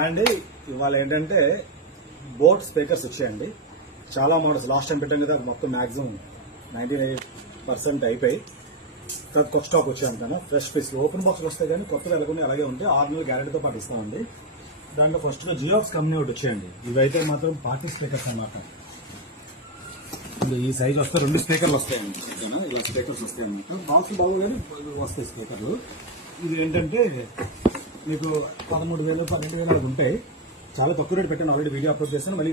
And ఇవాళ ఏంటంటే boat speakers వచ్చాయండి. చాలా మోడల్స్ లాస్ట్ టైం పెట్టాం కదా, మొత్తం మాక్సిమం 98% అయిపోయి కొత్త స్టాక్ వచ్చాయంటాను. ఫ్రెష్ పీస్ ఓపెన్ బాక్స్ వస్తాయి కానీ కొత్తగా వెళ్ళకుండా అలాగే ఉంటాయి. 6 నెలల గ్యారెంటీతో పాటు ఇస్తామండి. దాంట్లో ఫస్ట్ గా జియోక్స్ కంపెనీ ఒకటి వచ్చాయండి. ఇవైతే మాత్రం పార్టీ స్పీకర్స్ అన్నమాట. ఈ సైజ్ వస్తే 2 స్పీకర్లు వస్తాయండి. ఇలా స్పీకర్స్ వస్తాయి అన్నమాట. బాక్స్ బాగుగానే వస్తాయి స్పీకర్లు. ఇది ఏంటంటే మీకు 13,000 12,000 ఉంటాయి. చాలా తక్కువ రేట్ పెట్టాను. ఆల్రెడీ వీడియో అప్లోడ్ చేస్తాను, మళ్ళీ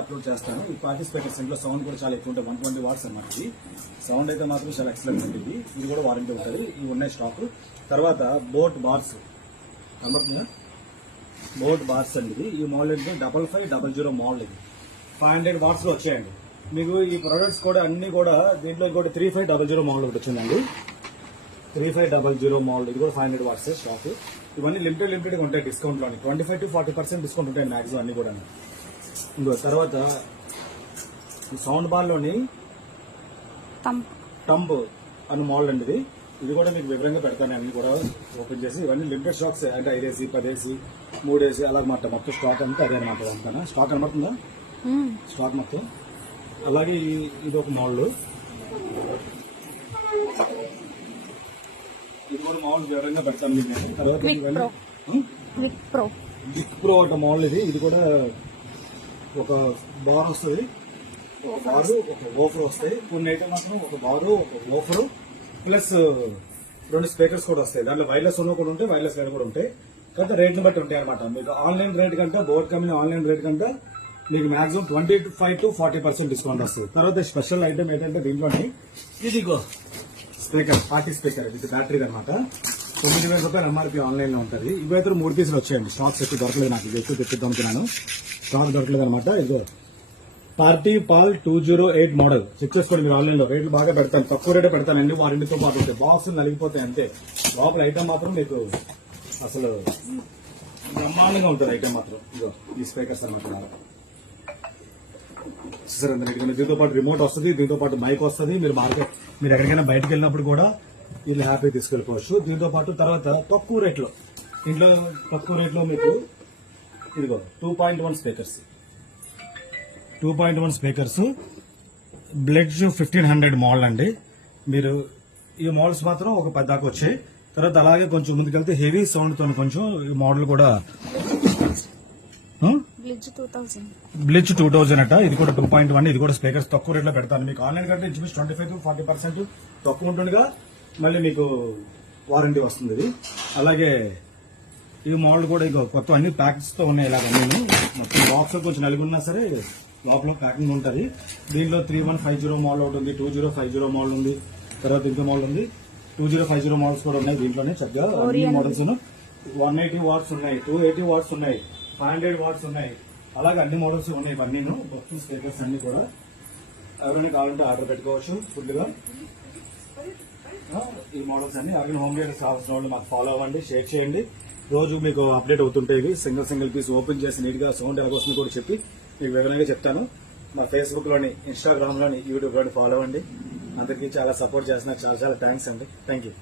అప్లోడ్ చేస్తాను. ఈ పార్టీ స్పీకర్స్ ఇంట్లో సౌండ్ కూడా చాలా ఎక్కువ ఉంటుంది. 120 వాట్స్ అన్నమాట. ఇది సౌండ్ అయితే మాత్రం చాలా ఎక్సలెంట్ ఉంటుంది. ఇది కూడా వారంటీ ఉంటుంది. ఇవి ఉన్నాయి స్టాక్. తర్వాత బోట్ బార్స్ కనబడుతుందా? బోట్ బార్స్ అండి. ఇది ఈ మోడల్ ఏంటంటే 5500 మోడల్. ఇది 500 వాట్స్ లో వచ్చాయండి. మీకు ఈ ప్రొడక్ట్స్ కూడా అన్ని కూడా దీంట్లో ఇంకోటి 3500 మోడల్ ఒకటి వచ్చిందండి. 3500 మోడల్. ఇది కూడా 500 వాట్స్ స్టాక్. ఇవన్నీ లిమిటెడ్ గా ఉంటాయి. డిస్కౌంట్ లోని 25 to 40% డిస్కౌంట్ ఉంటాయి మాక్సిమం అన్ని కూడా. ఇంకో తర్వాత ఈ సౌండ్ బార్ లోని టంబ్ అన్న మోడల్ అండి. ఇది కూడా మీకు వివరంగా పెడతాను. అన్ని కూడా ఓపెన్ చేసి ఇవన్నీ లిమిటెడ్ స్టాక్స్ అంటే 5 AC 10 AC 3 AC అలాగమాట. మొత్తం స్టాక్ అంతా అదే అనమాట. అంతా స్టాక్ కనబడుతుందా? స్టాక్ మొత్తం. అలాగే ఇది ఒక మోడల్. ఇది కూడా మోడల్ వివరంగా పెడతాను మీకు. తర్వాత విక్ ప్రో ఒక మోడల్. ఇది కూడా ఒక బార్ వస్తుంది, ఒక బారు ఒక ఓఫర్ వస్తాయి. కొన్ని అయితే మాత్రం ఒక బారు ఒక ఓఫర్ ప్లస్ 2 స్పీకర్స్ కూడా వస్తాయి. దాంట్లో వైర్లెస్ ఉన్న కూడా ఉంటాయి, వైర్లెస్ వేరే కూడా ఉంటాయి. కాబట్టి రేట్ని బట్టి ఉంటాయి అనమాట. మీకు ఆన్లైన్ రేట్ కంటే బోర్డ్ కంపెనీ ఆన్లైన్ రేట్ కంటే మీకు మాక్సిమం 25 to 40% డిస్కౌంట్ వస్తుంది. తర్వాత స్పెషల్ ఐటమ్ ఏంటంటే దీంట్లోని ఇది స్పీకర్, పార్టీ స్పీకర్. ఇది బ్యాటరీ అనమాట. 9,000 రూపాయలు ఎంఆర్పీ ఆన్లైన్ లో ఉంటుంది. ఇవైతే 3 పీసులు వచ్చాయండి. స్టాక్స్ ఎక్కువ దొరకలేదు నాకు. ఇది ఎక్కువ తెప్పిద్దాం అనుకున్నాను, స్టాక్ దొరకలేదు అనమాట. ఇదిగో పార్టీ పాల్ 208 మోడల్. చెక్ చేసుకోండి మీరు ఆన్లైన్ లో. రేట్లు బాగా పెడతాను, తక్కువ రేటే పెడతానండి. వారింటితో పాటు ఉంటాయి. బాక్స్ నలిగిపోతాయి అంతే. లోపల ఐటమ్ మాత్రం మీకు అసలు బ్రహ్మాండంగా ఉంటుంది. ఐటమ్ మాత్రం ఇదిగో ఈ స్పీకర్స్ అనమాట. సరే, దీంతో పాటు రిమోట్ వస్తుంది, దీంతో పాటు మైక్ వస్తుంది. మీరు ఎక్కడికైనా బయటకు వెళ్ళినప్పుడు కూడా వీళ్ళు హ్యాపీ తీసుకెళ్ళిపోవచ్చు. దీంతో పాటు తర్వాత తక్కువ రేట్లో ఇంట్లో తక్కువ రేట్లో మీకు ఇదిగో 2.1 స్పీకర్స్. 2.1 స్పీకర్స్ బ్లెడ్జ్ 1500 మోడల్ అండి. మీరు ఈ మోడల్స్ మాత్రం ఒక 10 దాకా వచ్చాయి. తర్వాత అలాగే కొంచెం ముందుకెళ్తే హెవీ సౌండ్ తో కొంచెం ఈ మోడల్ కూడా బ్లిచ్ 2000 అట. ఇది కూడా 2.1. ఇది కూడా స్పీకర్స్ తక్కువ రేట్లో పెడతాను మీకు. ఆన్లైన్ కంటే ఇంచుమించు 25 to 40% తక్కువ ఉంటుండగా మళ్ళీ మీకు వారంటీ వస్తుంది. ఇది అలాగే ఈ మోడల్ కూడా ఇక కొత్త అన్ని ప్యాకెట్స్ తో ఉన్నాయి. ఇలాగ నేను మొత్తం బాక్స్ కొంచెం నలిగి ఉన్నా సరే లోపల ప్యాకింగ్ ఉంటుంది. దీనిలో 3150 మోడల్ ఒకటి ఉంది, 2050 మోడల్ ఉంది, తర్వాత ఇంకో మోడల్ ఉంది. 2050 మోడల్స్ కూడా ఉన్నాయి దీంట్లోనే. చక్కగా అన్ని మోడల్స్ 180 వాట్స్ ఉన్నాయి, 280 వాట్స్ ఉన్నాయి, 500 వాట్స్ ఉన్నాయి. అలాగే అన్ని మోడల్స్ ఉన్నాయి. ఇవన్నీ మొత్తం స్పీకర్స్ అన్ని కూడా ఎవరైనా కావాలంటే ఆర్డర్ పెట్టుకోవచ్చు ఫుల్ గా. ఈ మోడల్స్ అన్ని అలాగే హోమ్ థియేటర్స్ కావాల్సిన వాళ్ళు మాకు ఫాలో అవ్వండి, షేర్ చేయండి. రోజు మీకు అప్డేట్ అవుతుంటాయి. సింగిల్ పీస్ ఓపెన్ చేసి నీట్ గా సౌండ్ ఎలా వస్తుంది కూడా చెప్పి మీకు వివరంగా చెప్తాను. మా ఫేస్బుక్ లోని, ఇన్స్టాగ్రామ్ లోని, యూట్యూబ్ లోని ఫాలో అవ్వండి. అందరికీ చాలా సపోర్ట్ చేస్తున్నారు. చాలా థ్యాంక్స్ అండి. Thank you.